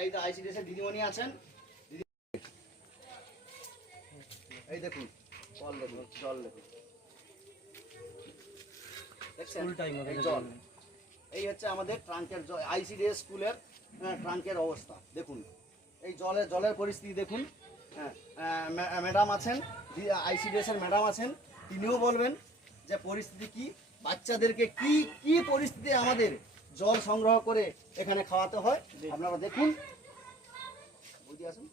এই যে আইসিডিএস এর দিদিমণি আছেন, এই দেখুন জল দেখুন, জল দেখুন, দেখছেন জল। এই হচ্ছে আমাদের ট্রাঙ্কের আইসিডিএস স্কুলের ট্রাঙ্কের অবস্থা দেখুন। এই জলের পরিস্থিতি দেখুন। হ্যাঁ, ম্যাডাম আছেন, আইসিডিএস এর ম্যাডাম আছেন, তিনিও বলবেন যে পরিস্থিতি কি, বাচ্চাদেরকে কি কি পরিস্থিতি আমাদের জল সংগ্রহ করে এখানে খাওয়াতে হয় আপনারা দেখুন। বুঝে আসুন।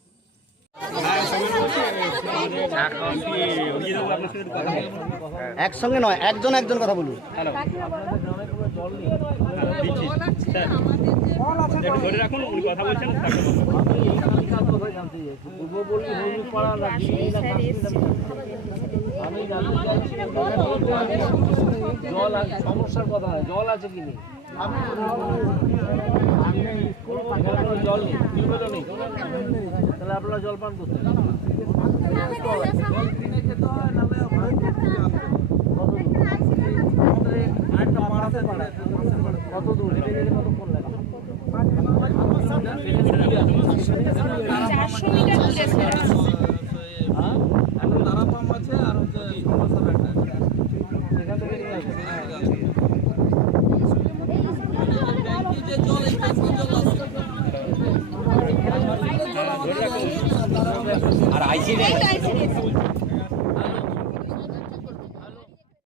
একসঙ্গে নয়, একজন একজন কথা বলুন। ধরে রাখুন, উনি কথা বলছেন। আমি জানতে চাইছি জল আছে, সমস্যার কথা নয়, জল আছে কি নেই। স্কুল জল নেই, টিউবওয়েলও নেই, তাহলে আপনারা জল পান করতে কত দূর কতক্ষণ লাগে? 400 মিটার দূরে স্যার। এখন তারা পাম্প আছে আর হচ্ছে সমস্যা ব্যাটারি এখান থেকে নিয়ে আসবে। আর আইসিডি